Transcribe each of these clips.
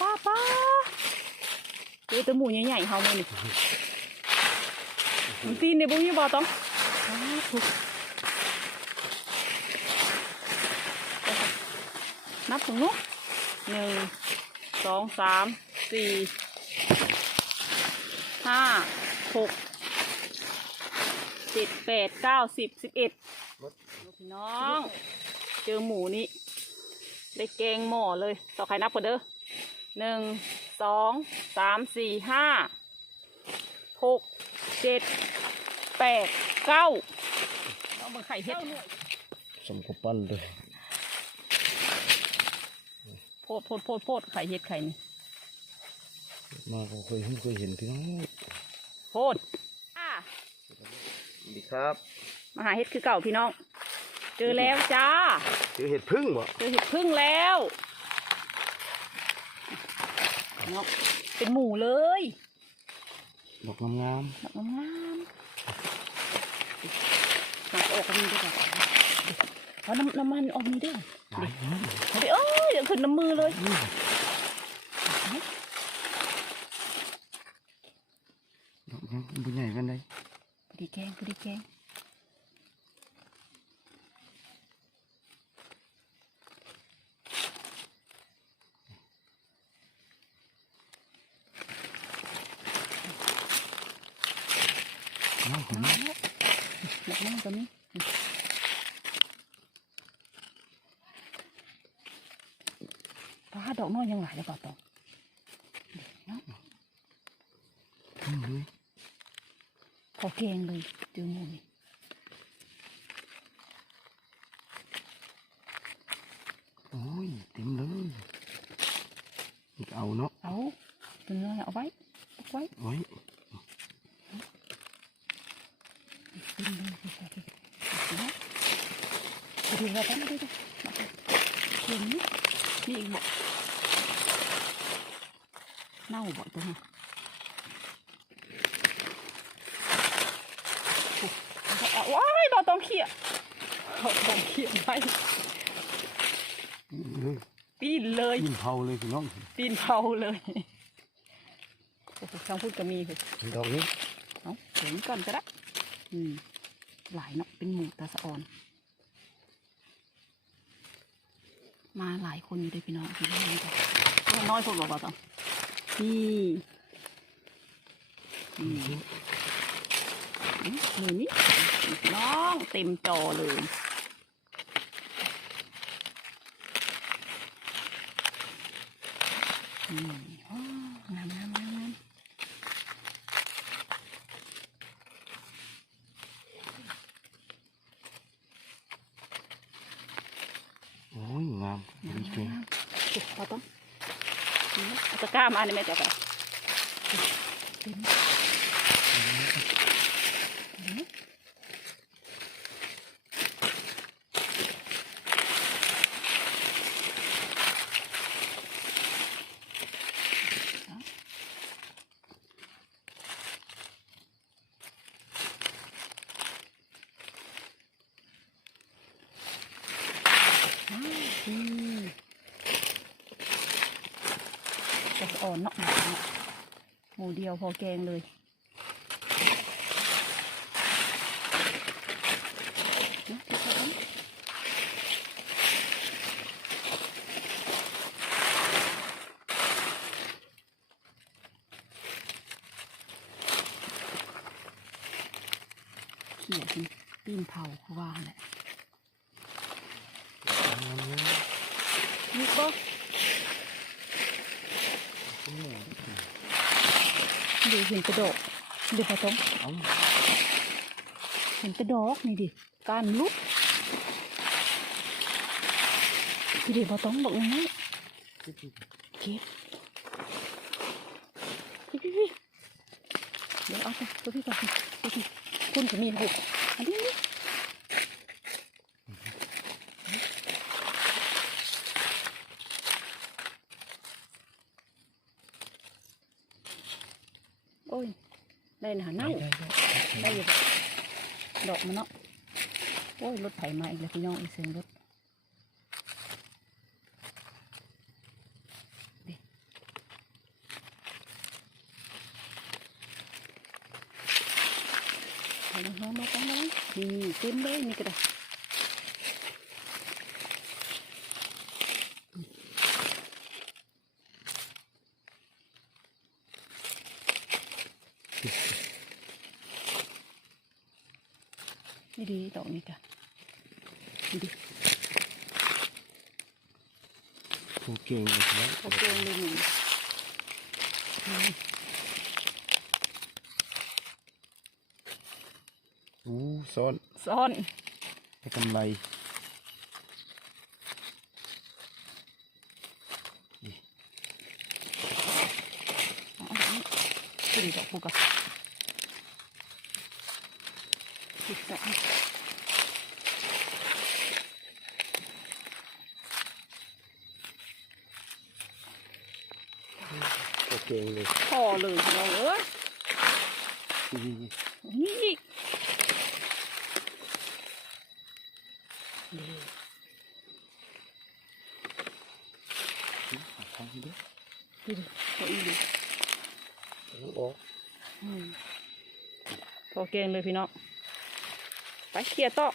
ป้าป้าเจอแตัวหมูใหญ่ๆเฮามานี่มันตีนในบุ้งยี่บอต้องถูกนับถึงนู้นหนึ่งสองสามสี่ห้าหกเจ็ดแปดเก้าสิบสิบเอ็ดพี่น้อง เจอหมูนี่ได้แกงหม้อเลย ต่อใครนับกันเด้อ หนึ่งสองสามสี่ห้าหกเจ็ดแปดเก้าน้องเบิ่งไข่เฮ็ดสมกับปั้นเลยโพดโพดโพดโพดไข่เฮ็ดไข่นี่มาก็เคยเพิ่งเคยเห็นพี่น้องโพดอ่าสวัสดีครับ มาหาเฮ็ดคือเก่าพี่น้อง เจอแล้วจ้าเจอเห็ดพึ่งบ่เจอเห็ดพึ่งแล้ว เนาะเป็นหมูเลยดอกงามแบบงามๆตักออกก็มีด้วยกันเอาน้ำน้ำมันออกมีด้วยๆหลายนะเอาไปเอ้ยเดี๋ยวขึ้นน้ำมือเลยอืมดอกยังบุญใหญ่กันได้พอดีแกงพอดีแกงน้องผม เอาแล้วดอกมันก็มีป้าด อกน้อยยังหลายแล้วก็ตองเนาะพึ่งพอแกงเลยเจอหมูนี่ โอ้ยเต็มเลยอีกเอาเนาะ เอาเป็นน้อยเอาไว้เอาไว้ โอ้ย กินเลยสิครับเนาะเดี๋ยวเราทำได้ด้วยเห็นนี่นี่อีกบอก เน่าบ่ตัวนี้เอาว้ายเราต้องเขี่ยเราต้องเขี่ยไปเลยปีนเลยยิ่งเผาเลยพี่น้องปีนเผาเลยโอ้โหช่างพูดก็มีเลยดอกนี้เอาเห็นก่อนก็ได้อืมหลายเนาะเป็นหมูตาสะออน มาหลายคนอยู่เลยพี่น้องพี่น้องจ้ะเอาน้อยพวกเราเปล่าต้อง นี่อืมอืมนี่นี่พี่น้องเต็มจอเลย อืมว้าวงามงามงามงาม โอ้ยงามดีจริง เก็บเอาต้อง เอาตะกร้ามาเนี่ยแม่จะไปอืมจะอ่อนเนาะหมูเนาะหมู เดียวพอแกงเลยนะเดี๋ยวก่อนเขี่ยกินตีนเผาเขาว่าแหละงามเลย นี่ก็ เห็นกระดกเดี๋ยวพอต้องเห็นกระดกนี่ดิการลุกเดี๋ยวพอต้องบอกเลยนะเก็บพี่พี่พี่เดี๋ยวเอาไปตัวพี่ก่อนตัวพี่คุณจะมีหกอันนี้ ได้หนาเน่าได้อยู่ดอกมันเนาะโอ้ยรถไถมาอีกแล้วพี่น้องอีเสียงรถน้องมาตั้งแล้วนี่เต็มเลยนี่ก็ได้ นี่ดีดอกนี้จ้ะนี่ดีผู้เก่งเลยครับเขาเกงเลยหนึ่งอู้ซ้อนซ่อนให้กำไรอ๋ออันนี้ดีดอกพูกับ ติดแต่ผู้เก่งเลยพอเลยเราเอ้ยนี่นี่อีกทางนี้ด้วยดูดิพออีกดิต้องออกอืมพอเกงเลยพี่น้องไป เคลียร์โต๊ะ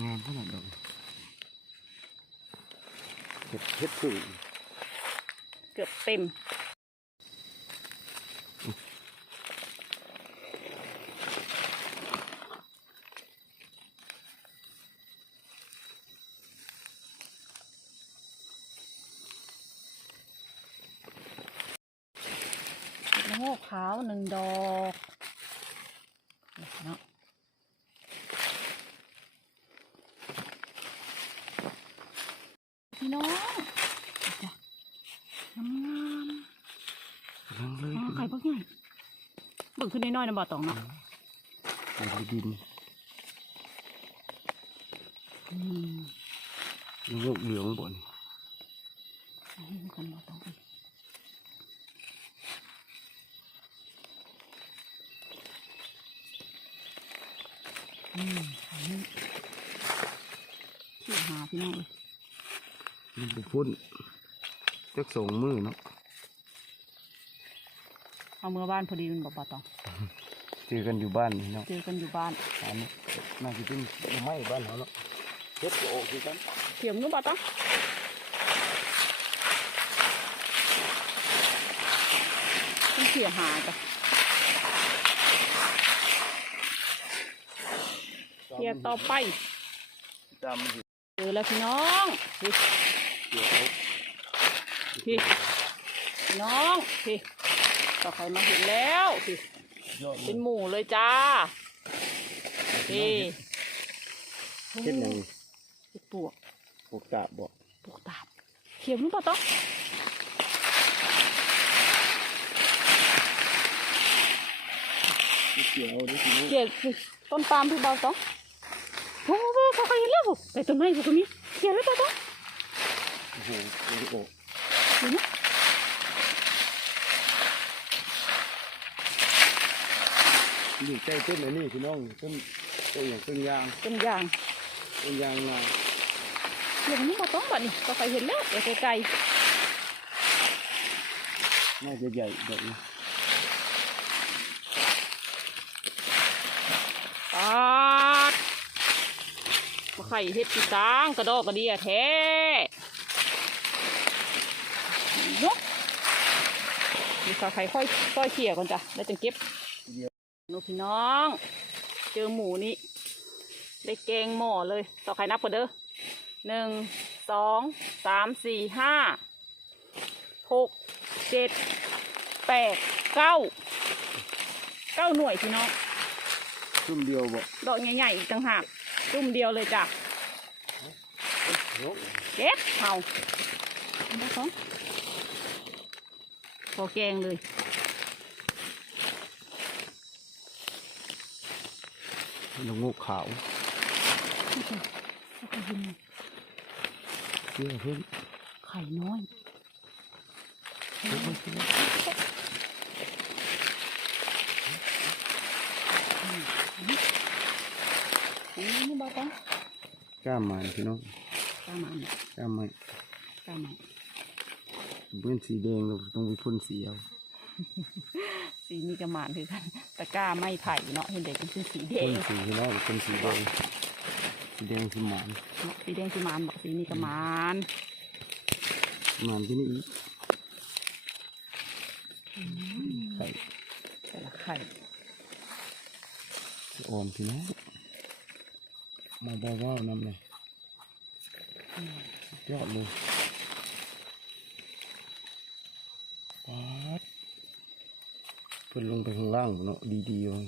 งามขนาดดอกเห็ดเห็ดพึ่งเกือบเต็มเห็ดละโงกขาวหนึ่งดอกเนาะพี่น้อง จ้ะงามๆลังเลยอ๋อไข่พวกใหญ่เบิ่งขึ้นน้อยๆนะบ่ตองเนาะไข่ดินอืมลูกเหลืองบนเอาให้ดูกันบ่ตองอีกอืมอันนี้ขี้หาพี่น้องเลย มันเป็นพุ่นจักสองมือเนาะเอาเมื่อบ้านพอดีมันบอกบ่ตองเจอกันอยู่บ้านนี่เนาะเจอกันอยู่บ้านอันนี้น่าจะเป็นไม้บ้านเขาเนาะเฮ็ดก็ออกคือกันเขียมนู้นบ่ตองต้องเขี่ยหาจ้ะเขี่ยต่อไปตามมันสิเจอแล้วพี่น้องพี่เกี่ยวเขาพี่พี่น้องพี่ต่อใครมาเห็นแล้วพี่ยอดเป็นหมู่เลยจ้าพี่เฮ็ดหยังเห็ดปวกปลูกกาบบ่ปวกตาบเขียวนู้นป่ะต๊อกเกี่ยวเอาด้วยสิลูกเขียวสิต้นปาล์มพี่เบาต๊อกโอ้โหเขาใครเห็นแล้วไปต้นไม้ตรงนี้เขียวแล้วป่ะต๊อก โอ้โหโอ้โหเห็นไหมอยู่ใกล้ต้นอันนี้พี่น้องต้นต้นอย่างต้นยางต้นยางต้นยางนาเขียวนู้นป่ะต๊อกแบบนี้เขาใครเห็นแล้วไปไกลน่าจะใหญ่แบบนี้ๆปาดมาไข่เห็ดปีตางกระดอกกระเดียแท้เนาะ มีขาไข่ค่อยค่อยเขี่ยก่อนจ้ะแล้วจึงเก็บนูพี่น้อง เจอหมูนี่ได้แกงหม้อเลยต่อใครนับกันเด้อหนึ่งสองสามสี่ห้าหกเจ็ดแปดเก้าเก้าหน่วยพี่น้องซุ่มเดียวบ่ดอกใหญ่ๆอีกต่างหากจุ่มเดียวเลยจ้ะโอ้เจ็ดเท่าอันที่สอง พอแกงเลยลงงูขาวเชื่อเพิ่นไข่น้อยเพิ่นเพิ่นเพิ่นนี่นี่บอกต้องกล้ามมันพี่น้องตามมาเนี่ยกล้ามมันตามมา เบื้อนสีแดงเราต้องไปพ่นสีเอาสีนี้ก็หมานคือกันตะกร้าไม่ไผ่เนาะเห็นเด็กเป็นสีแดต้งนสีพี่น้องเป็นสีแดงสีแดงสีหมอนสีแดงสีหมานบอกสีนี้ก็หมานหมอนที่นี่อีกไข่แต่ละไข่สีอ่อนพี่น้องมาบอกว่านำเลยยอดเลย ปัดเพิ่นลงไปข้างล่างเนาะดีๆเลย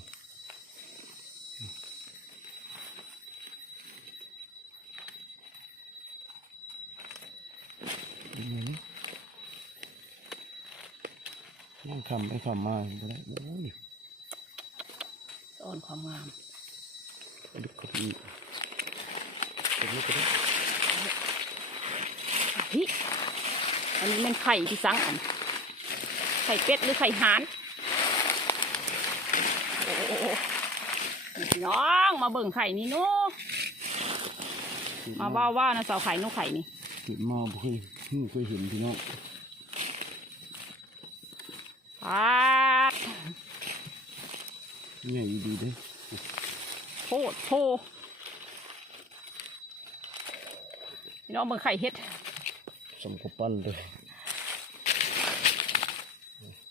เป็นไงนี่นั่งคำไปคำมาก็ได้โอ้ยอ่อนความงามกระดึกกระดีกระดึกกระดึกเฮ้ยอันนี้เป็นไข่ที่สังอัน ไข่เป็ดหรือไข่ห่านโอ้โหพี่น้องมาเบิ่งไข่นี่เนาะมาว่าว่านะสาวไข่นกไข่นี่ติดหม้อบ่เคยเพิ่งเคยเห็นพี่น้องปัดใหญ่ดีเด้อโพดโพพี่น้องเบิ่งไข่เฮ็ดสมกับปั้นเลย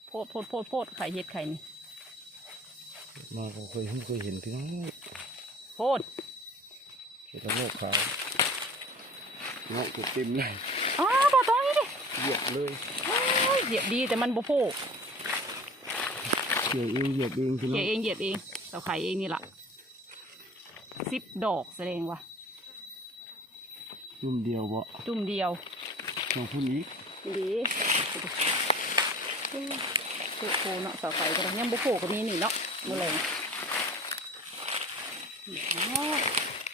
โพดโพดโพดโพดไข่เฮ็ดไข่นี่มาก็เคยเพิ่งเคยเห็นพี่น้องโพดเห็ดละโงกขาวเงาะก็เต็มเลยอ๋อบ่ต้องนี่ดิเหยียบเลยโอ้ยเหยียบดีแต่มันบ่โพเกี่ยวเองเหยียบเองพี่น้เกองเองเหยียบเองเราไข่เองนี่ล่ะสิบดอกแสดงว่ารุ่มเดียวบ่จุ่มเดียวต้องพูดอีกดี โอ้โหเนาะเสาไฟก็ได้ยังบ่โผก็มีนี่เนาะมือแรงนี่เนาะ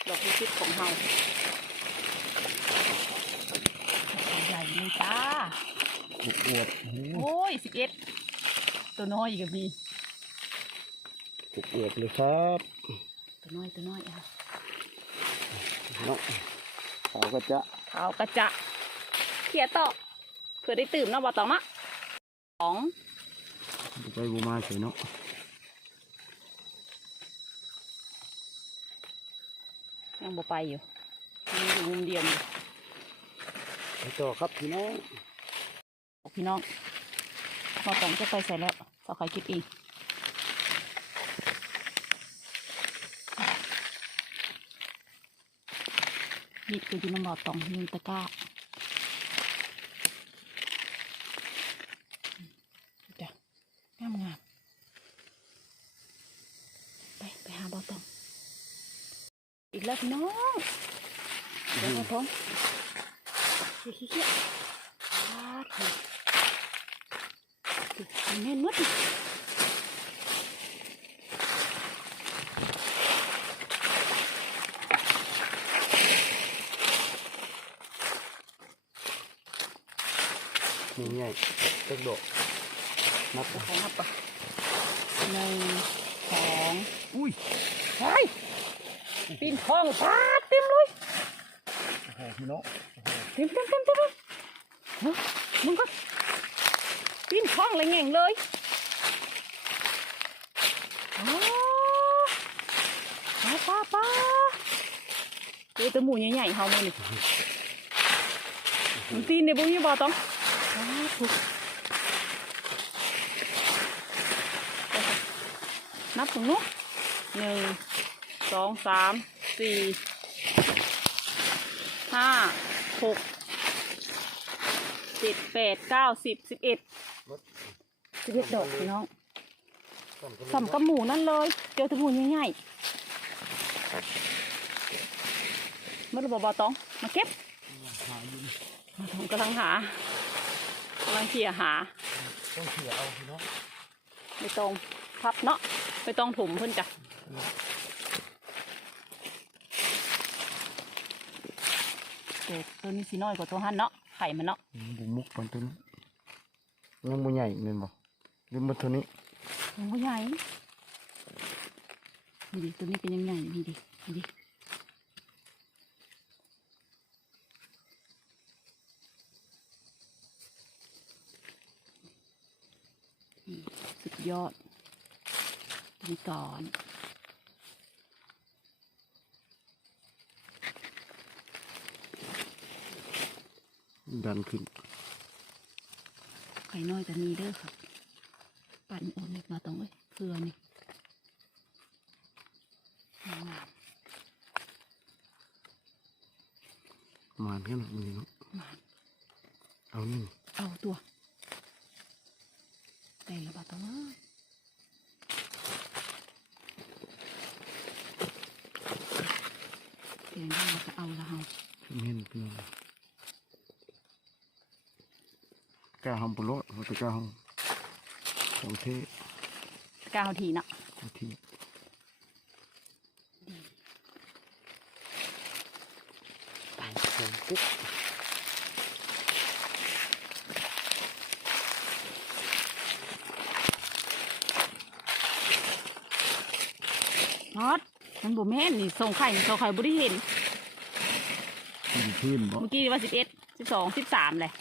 ดอกพิชิตของเฮาใหญ่เลยจ้าอวบอวบโอ้โหโอ้ยสิบเอ็ดตัวน้อยอีกก็มีอวบอวบเลยครับ ตัวน้อยตัวน้อยอะเนาะขาวก็จะขาวกระจะเขียต่อเพื่อได้ตื่มเนาะบ่ต้องเนาะส องบ่ไปบูมาเฉยเนาะยังบ่ไปอยู่ยังอยู่มุมเดียวอยู่ไปต่อครับพี่น้องพี่น้องบ่ต้องจะไปใส่แล้วสาวไข่คิดเองนี่คือที่น้ำบ่อตองยืนตะกร้าจ้ะงามงามไปไปหาบ่อตอง อีกแล้ว พี่น้องเดี๋ยวมาพร้อมเขี้ยเขี้ยเขี้ยว้าเถอะดูแน่นมดดินี่ใหญ่ตักดอกนับขอนับปะหนึ่งสองอุ้ยไป ปีนทองปาดเต็มเลยโอ้โหพี่น้องเต็มเต็มเต็มเต็มเลยเฮ้ยมึงก็ปีนทองเลยแง่งเลยอ๋อป้าป้าป้าเดี๋ยวแตะหมูใหญ่ๆเฮามานี่มันตีนในบุ้งยี่บอต้องอ้าวถูกนับถึงนู้นหนึ่ง สองสามสี่ห้าหกเจ็ดแปดเก้าสิบสิบเอ็ดสิบเอ็ดดอกพี่น้องสำกับหมูนั่นเลยเจอแตะหมูใหญ่ๆเมื่อระบบบตองมาเก็บหาอยู่ผมกำลังหากำลังเขี่ยหาต้องเขี่ยเอาพี่น้องไม่ต้องพับเนาะไม่ต้องถุมเพิ่นจ้ะ เด็กตัวนี้สีน้อยกว่าตัวหันเนาะไข่มันเนาะบุมุกปันตัวนี้ยังบ่ใหญ่เงินบ่เล่นบ่เท่านี้ยังไม่ใหญ่นี่ดิตัวนี้เป็นยังไงนี่ดินี่ดิอืมสุดยอดนี่ก่อน ดันขึ้น ไข่น้อยจะมีเด้อค่ะ ปั่นอุ่นนี่มาตรงเลยเกลือนี่งามมานกันมือเนาะๆมาเอานี่เอาตัวได้แล้วบาตรงเอ้ยเดี๋ยวนี้เราจะเอาละเฮาเม่นเพื่อน กล้าทำปุโรสเราจะกล้าทำของเทก้าวทีเนาะของทีของปุ๊บนอดมันบ่แม่นนี่ส่งไข่ส่งไข่บ่ได้เห็นขึ้นพื้นบ่เมื่อกี้ว่าสิบเอ็ดสิบสองสิบสามเลย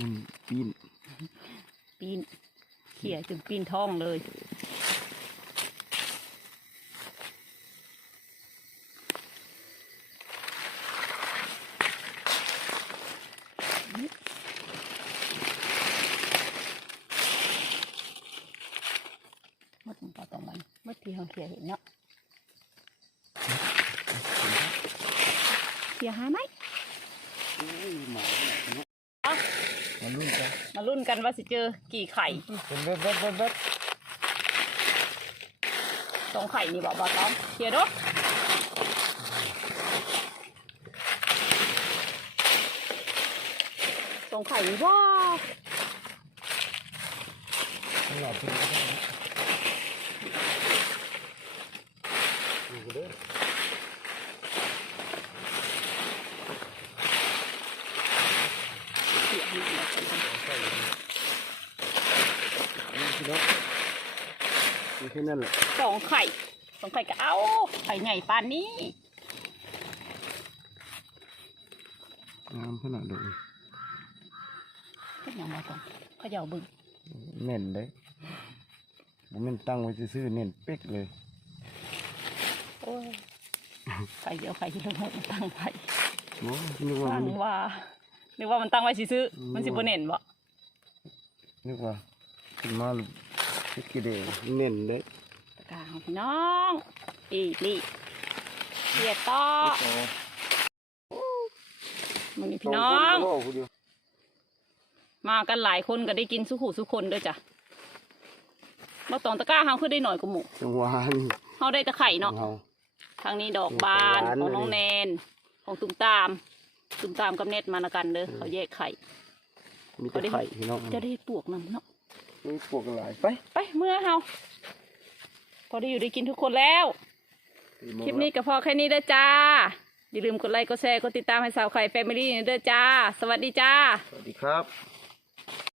มันปีนปีนเขี่ยจนปีนท้องเลยมดมันปอตรงมันมดที่ มาลุ้นกันมาลุ้นกันว่าสิเจอกี่ไข่เป็นเบ็ดเบ็ดเบ็ดเบ็ดสองไข่นี่บอกบอกต้องเขี่ยเด้วยสองไข่นี่ว้าวตลอดเป็นก็ได้นะดูกันเด้อ เขี่ยให้มันแบบนี้ นี่คือเนาะมีแค่นั้นแหละสองไข่สองไข่ก็เอาไข่ใหญ่ปานนี้งามขนาดเลยก็ยังมาต้องเขย่าเบึงเน่นเลยผมเน่นตั้งไว้ซื่อๆเน่นเป๊กเลยโอ้ยไข่เดียวไข่ที่เรามันตั้งไว้โอ้นึกว่าตั้งมันว่านึกว่ามันตั้งไว้ซื้อๆอืมมันสิบเน่นบ่นึกว่าขึ้นมาหรือคิด กี่เดเน่นเลยตะกร้าของพี่น้องปีลีเรียดต่อมันนี่พี่น้อง มากันหลายคนก็ได้กินสุขุสุคนด้วยจ้ะมาตองตะกร้าเฮาคือได้หน่อยกว่าหมูจังหวะนี่เฮาได้แตะไข่ขอเนาะงเราทางนี้ดอกบานของหวานของน้องเลยแนน ของตุ้มตาม ตุ้มตามกับเน็ตมาละกันเด้อเขาแยกไข่มีแต่ไข่พี่น้องจะได้ปลวกนํเนาะ มีปวกหลายไปไปเมื่อเฮาพอได้อยู่ได้กินทุกคนแล้ว คลิปนี้ก็พอแค่นี้เด้อจ้า อย่าลืมกดไลค์กดแชร์กดติดตามให้สาวไข่แฟมิลี่เด้อจ้า สวัสดีจ้า สวัสดีครับ